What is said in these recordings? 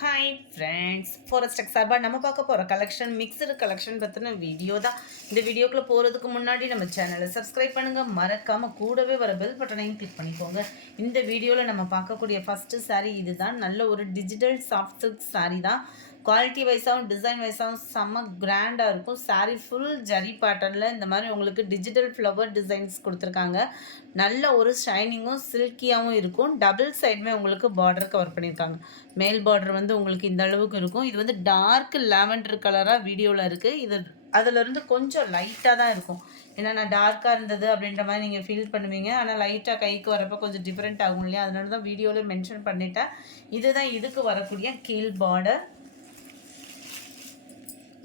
Hi friends, forest tech சார்பாக நம்ம பார்க்க போகிற கலெக்ஷன் மிக்சடு கலெக்ஷன் பற்றின வீடியோ தான். இந்த வீடியோக்குள்ளே போகிறதுக்கு முன்னாடி நம்ம சேனலை சப்ஸ்கிரைப் பண்ணுங்கள், மறக்காமல் கூடவே வர பெல் பட்டனையும் கிளிக் பண்ணிக்கோங்க. இந்த வீடியோவில் நம்ம பார்க்கக்கூடிய ஃபஸ்ட்டு சாரீ இதுதான். நல்ல ஒரு டிஜிட்டல் சாஃப்ட் சில்க் சாரீ தான். குவாலிட்டி வைஸாகவும் டிசைன் வைஸாகவும் செம்ம கிராண்டாக இருக்கும். சாரீ ஃபுல் ஜரி பேட்டர்னில் இந்த மாதிரி உங்களுக்கு டிஜிட்டல் ஃப்ளவர் டிசைன்ஸ் கொடுத்துருக்காங்க. நல்ல ஒரு ஷைனிங்கும் சில்கியாகவும் இருக்கும். டபுள் சைடுமே உங்களுக்கு பார்டர் கவர் பண்ணியிருக்காங்க. மேல் பார்டர் வந்து உங்களுக்கு இந்த அளவுக்கு இருக்கும். இது வந்து டார்க் லாவெண்டர் கலராக வீடியோவில் இருக்குது. இது அதிலிருந்து கொஞ்சம் லைட்டாக தான் இருக்கும். ஏன்னா நான் டார்க்காக இருந்தது அப்படின்ற மாதிரி நீங்கள் ஃபீல் பண்ணுவீங்க. ஆனால் லைட்டாக கைக்கு வரப்போ கொஞ்சம் டிஃப்ரெண்ட் ஆகும் இல்லையா, அதனால தான் வீடியோவில் மென்ஷன் பண்ணிட்டேன். இதுதான் இதுக்கு வரக்கூடிய கீழ் பார்டர்.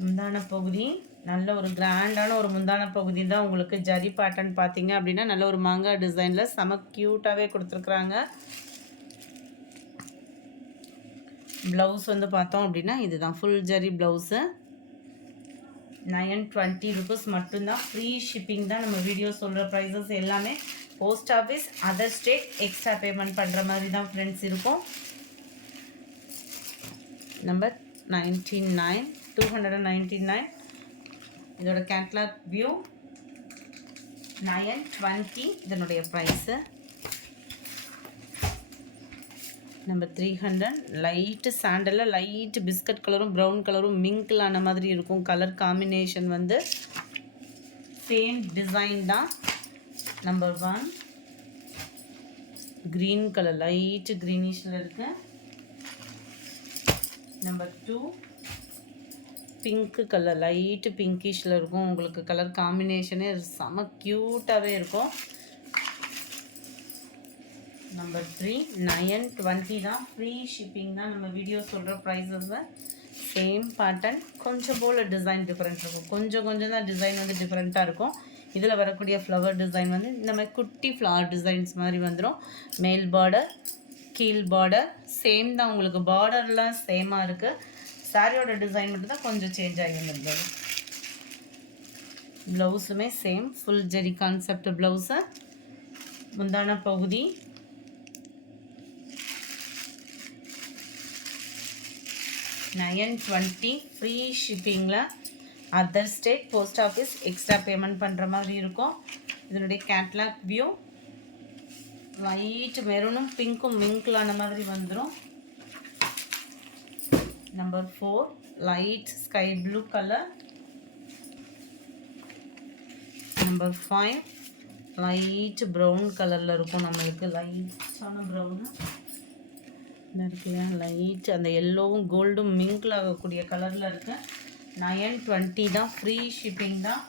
முந்தான பகுதி நல்ல ஒரு கிராண்டான ஒரு முந்தான பகுதி தான். உங்களுக்கு ஜரி பேட்டர்ன் பார்த்தீங்க அப்படின்னா நல்ல ஒரு மாங்காய் டிசைனில் செம க்யூட்டாகவே கொடுத்துருக்குறாங்க. ப்ளவுஸ் வந்து பார்த்தோம் அப்படின்னா இதுதான் ஃபுல் ஜரி ப்ளவுஸு. 920 ருபீஸ் மட்டும்தான். ஃப்ரீ ஷிப்பிங் தான். நம்ம வீடியோ சொல்கிற ப்ரைஸஸ் எல்லாமே post office, other state extra payment பண்ணுற மாதிரி தான் ஃப்ரெண்ட்ஸ் இருக்கும். நம்பர் 299 இதோட கேட்லாக் வியூ 920 இதனுடைய ப்ரைஸு. நம்பர் 300 லைட்டு சாண்டலில் லைட்டு பிஸ்கட் கலரும் ப்ரௌன் கலரும் மிங்கிளான மாதிரி இருக்கும். கலர் காம்பினேஷன் வந்து சேம் டிசைன் தான். நம்பர் 1 க்ரீன் கலர் லைட்டு க்ரீனிஷில் இருக்குது. நம்பர் 2 பிங்க்கு கலர் லைட்டு பிங்கிஷில் இருக்கும். உங்களுக்கு கலர் காம்பினேஷனே செம க்யூட்டாகவே இருக்கும். நம்பர் 3 920 தான். ஃப்ரீ ஷிப்பிங் தான். நம்ம வீடியோ சொல்கிற ப்ரைஸஸை சேம் பேட்டர்ன், கொஞ்சம் போல் டிசைன் டிஃப்ரெண்ட் இருக்கும். கொஞ்சம் தான் டிசைன் வந்து டிஃப்ரெண்ட்டாக இருக்கும். இதில் வரக்கூடிய ஃப்ளவர் டிசைன் வந்து இந்த மாதிரி குட்டி ஃப்ளவர் டிசைன்ஸ் மாதிரி வந்துடும். மேல் பார்டர் கீழ் பார்டர் சேம் தான். உங்களுக்கு பார்டர்லாம் சேமாக இருக்குது. சாரியோட டிசைன் மட்டும் தான் கொஞ்சம் சேஞ்ச் ஆகியிருந்தது. ப்ளவுஸுமே same full zari concept blouse. முந்தான பகுதி 920 ஃப்ரீ ஷிப்பிங்கில், other state post office extra payment பண்ணுற மாதிரி இருக்கும். இதனுடைய கேட்லாக் வியூ லைட் மெரூனும் பிங்க்கும் மிங்கிளான மாதிரி வந்துடும். Number 4 light sky blue colour. Number 5 light brown கலரில் இருக்கும். நம்மளுக்கு லைட்டான ப்ரௌனு இருக்குல்லையா, லைட் அந்த எல்லோவும் கோல்டும் மிங்கிள் ஆகக்கூடிய கலரில் இருக்குது. 920 தான். ஃப்ரீ ஷிப்பிங் தான்.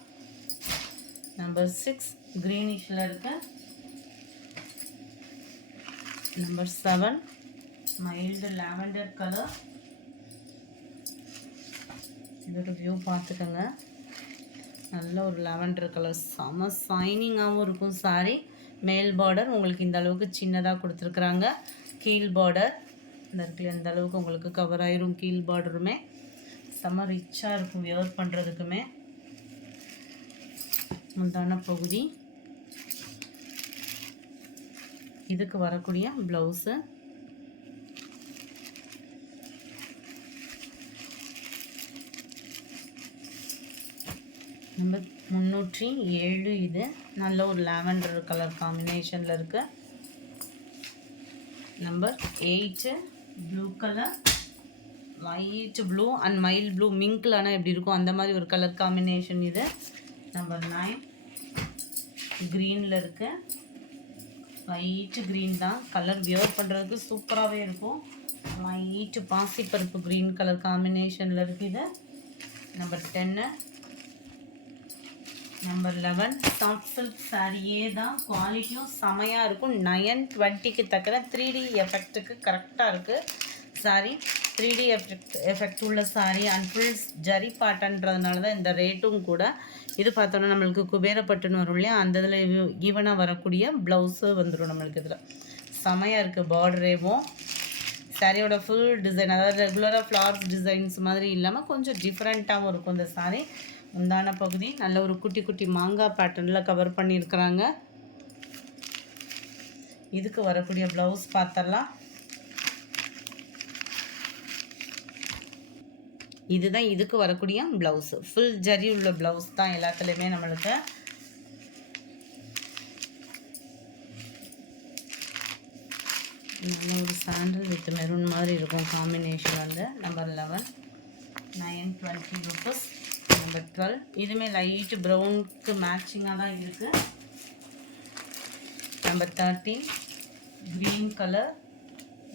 நம்பர் 6 க்ரீனிஷில் இருக்குது. Number 7 mild lavender colour. இதோட வியூ பார்த்துக்கோங்க. நல்ல ஒரு லாவெண்டர் கலர் செம ஷைனிங்காகவும் இருக்கும் சாரி. மேல் பார்டர் உங்களுக்கு இந்த அளவுக்கு சின்னதாக கொடுத்துருக்குறாங்க. கீழ் பார்டர் இந்த இடத்துல இந்த அளவுக்கு உங்களுக்கு கவர் ஆயிரும். கீழ் பார்டருமே செம ரிச்சாக இருக்கும் வியர் பண்ணுறதுக்குமே. முந்தான பகுதி இதுக்கு வரக்கூடிய ப்ளவுஸு. நம்பர் 307 இது நல்ல ஒரு லாவெண்டர் கலர் காம்பினேஷனில் இருக்குது. Number 8 blue colour light blue and மைல் ப்ளூ மிங்கிளான எப்படி இருக்கும் அந்த மாதிரி ஒரு கலர் காம்பினேஷன் இது. நம்பர் 9 க்ரீனில் இருக்குது. லைட்டு க்ரீன் தான். கலர் வியர் பண்ணுறதுக்கு சூப்பராகவே இருக்கும். லைட்டு பாசிப்பருப்பு க்ரீன் கலர் காம்பினேஷனில் இருக்குது. நம்பர் 10 நம்பர் 11 சாஃப்ட் சில்க் சாரியே தான். குவாலிட்டியும் செமையாக இருக்கும். 920க்கு தக்கன 3D எஃபெக்ட்டுக்கு கரெக்டாக இருக்குது சாரி. 3D எஃபெக்ட் உள்ள சாரி அண்ட் ஃபுல் ஜரி பாட்டன்றதுனால தான் இந்த ரேட்டும் கூட. இது பார்த்தோன்னா நம்மளுக்கு குபேரப்பட்டுன்னு வரும் இல்லையா, அந்த இதில் ஈவனாக வரக்கூடிய ப்ளவுஸு வந்துடும் நம்மளுக்கு. இதில் செமையாக இருக்குது. பார்டரேவும் சாரியோட ஃபுல் டிசைன், அதாவது ரெகுலராக ஃப்ளவர்ஸ் டிசைன்ஸ் மாதிரி இல்லாமல் கொஞ்சம் டிஃப்ரெண்ட்டாகவும் இருக்கும் இந்த சாரி. முந்தான பகுதி நல்ல ஒரு குட்டி குட்டி மாங்காய் பேட்டர்னில் கவர் பண்ணியிருக்கிறாங்க. இதுக்கு வரக்கூடிய ப்ளவுஸ் பார்த்தரலாம். இதுதான் இதுக்கு வரக்கூடிய ப்ளவுஸு. ஃபுல் ஜரி உள்ள ப்ளவுஸ் தான் எல்லாத்துலேயுமே நம்மளுக்கு. நல்ல ஒரு சாண்டல் வித் மெரூன் மாதிரி இருக்கும் காம்பினேஷன் வந்து. Number 11 920 rupees. நம்பர் 12 இதுவுமே லைட் ப்ரௌனுக்கு மேட்சிங்காக தான் இருக்குது. Number 13 green colour,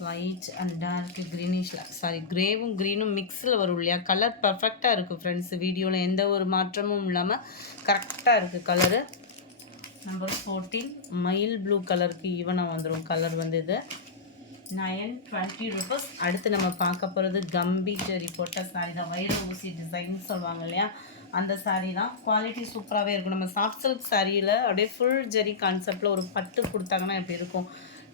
light and dark க்ரீனிஷில், சாரி க்ரேவும் க்ரீனும் மிக்ஸில் வரும் இல்லையா. கலர் பர்ஃபெக்டாக இருக்குது ஃப்ரெண்ட்ஸ். வீடியோவில் எந்த ஒரு மாற்றமும் இல்லாமல் கரெக்டாக இருக்குது கலரு. நம்பர் 14 மயில் ப்ளூ கலருக்கு ஈவனாக வந்துடும் கலர் வந்து இது. 920 rupees. அடுத்து நம்ம பார்க்க போகிறது கம்பி ஜரி போட்ட சாரீ தான். வைர ஊசி டிசைன் சொல்லுவாங்க இல்லையா, அந்த சாரீ தான். குவாலிட்டி சூப்பராகவே இருக்கும். நம்ம சாஃப்ட் சில்க் சாரியில் அப்படியே ஃபுல் ஜரி கான்செப்டில் ஒரு பட்டு கொடுத்தாங்கன்னா எப்படி இருக்கும்.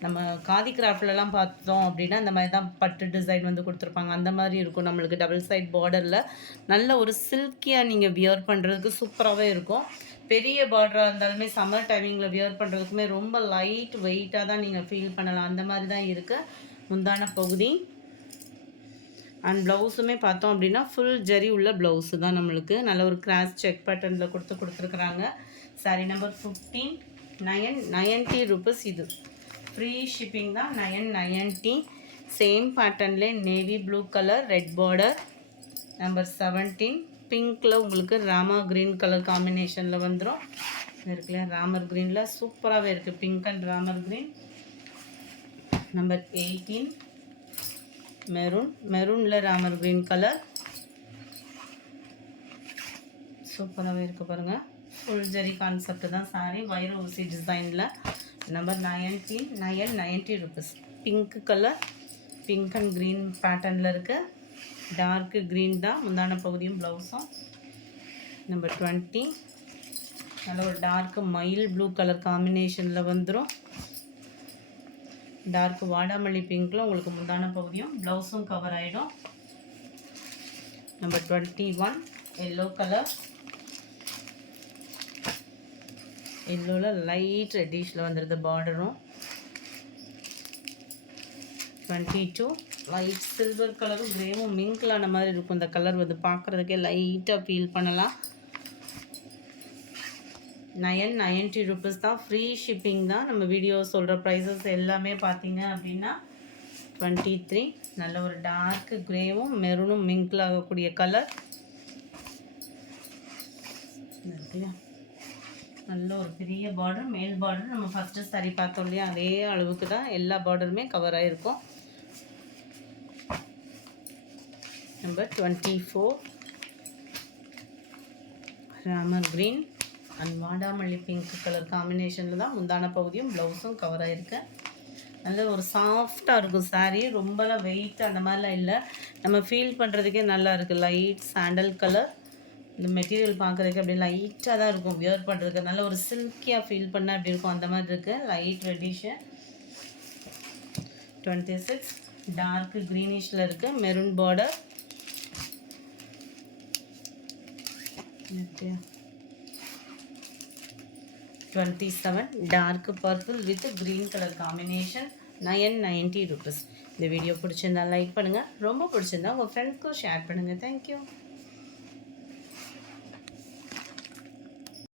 நம்ம காதி கிராஃப்ட்லலாம் பார்த்தோம் அப்படின்னா அந்த மாதிரி தான் பட்டு டிசைன் வந்து கொடுத்துருப்பாங்க. அந்த மாதிரி இருக்கும். நம்மளுக்கு டபுள் சைட் பார்டரில் நல்ல ஒரு சில்கியாக நீங்கள் வியர் பண்ணுறதுக்கு சூப்பராகவே இருக்கும். பெரிய பார்டராக இருந்தாலுமே சம்மர் டைமிங்கில் வியர் பண்ணுறதுக்குமே ரொம்ப லைட் வெயிட்டாக தான் நீங்கள் ஃபீல் பண்ணலாம். அந்த மாதிரி தான் இருக்குது முந்தான பகுதி. அண்ட் ப்ளவுஸுமே பார்த்தோம் அப்படின்னா ஃபுல் ஜரி உள்ள ப்ளவுஸு தான் நம்மளுக்கு. நல்ல ஒரு கிராஸ் செக் பேட்டர்னில் கொடுத்துருக்குறாங்க. Sari number 15 990 rupees. இது ஃப்ரீ ஷிப்பிங் தான். 990. சேம் பேட்டர்ன்லே navy blue colour, red border. Number 17 பிங்க்கில் உங்களுக்கு ராமா க்ரீன் கலர் காம்பினேஷனில் வந்துடும். இருக்குல்ல ராமர் க்ரீனில் சூப்பராகவே இருக்குது. Pink and Ramar green. Number 18 மெரூனில் ராமர் க்ரீன் கலர் சூப்பராகவே இருக்குது பாருங்கள். ஃபுல் ஜரி கான்செப்ட் தான் சாரி, வைர ஊசி டிசைனில். Number 19 990 rupees. Pink colour, pink and green பேட்டர்னில் இருக்குது. டார்க்கு க்ரீன் தான் முந்தான பகுதியும் ப்ளவுஸும். நம்பர் 20 நல்ல ஒரு டார்க்கு மயில் ப்ளூ கலர் காம்பினேஷனில் வந்துடும். டார்க்கு வாடாமல்லி பிங்க்கில் உங்களுக்கு முந்தான பகுதியும் ப்ளவுஸும் கவர் ஆகிடும். நம்பர் 21 எல்லோ கலர், எல்லோவில் லைட் ரெட்டிஷில் வந்துடுது பார்டரும். 22 லைட் சில்வர் கலரும் கிரேவும் மிங்கிளான மாதிரி இருக்கும். இந்த கலர் வந்து பார்க்குறதுக்கே லைட்டாக ஃபீல் பண்ணலாம். 990 rupees தான். ஃப்ரீ ஷிப்பிங் தான். நம்ம வீடியோ சொல்கிற ப்ரைஸஸ் எல்லாமே பார்த்தீங்க அப்படின்னா 23 நல்ல ஒரு டார்க் கிரேவும் மெரூனும் மிங்கிள் ஆகக்கூடிய கலர். நல்ல ஒரு பெரிய பார்டர், மேல் பார்டர் நம்ம ஃபஸ்ட்டு சாரி பார்த்தோம் இல்லையா அதே அளவுக்கு தான் எல்லா பார்டருமே கவர் ஆகிருக்கும். நம்பர் 24 ராமர் க்ரீன் அண்ட் வாடாமல்லி பிங்க் கலர் காம்பினேஷனில் தான் முந்தான பகுதியும் ப்ளவுஸும் கவர் ஆகிருக்கு. நல்ல ஒரு சாஃப்டாக இருக்கும் சாரீ. ரொம்பலாம் வெயிட் அந்த மாதிரிலாம் இல்லை. நம்ம ஃபீல் பண்ணுறதுக்கே நல்லா இருக்குது. Light sandal colour. இந்த மெட்டீரியல் பார்க்குறதுக்கு அப்படியே லைட்டாக தான் இருக்கும் வியர் பண்ணுறதுக்கு. நல்ல ஒரு சில்கியாக ஃபீல் பண்ணால் அப்படி இருக்கும் அந்த மாதிரி இருக்குது. லைட் ரெட்டிஷு. 26 டார்க் க்ரீனிஷில் இருக்குது. Maroon border. 27 dark purple with green colour combination. 990 rupees. இந்த வீடியோ பிடிச்சிருந்தா லைக் பண்ணுங்கள். ரொம்ப பிடிச்சிருந்தா உங்கள் ஃப்ரெண்ட்ஸ்க்கும் ஷேர் பண்ணுங்கள். தேங்க்யூ.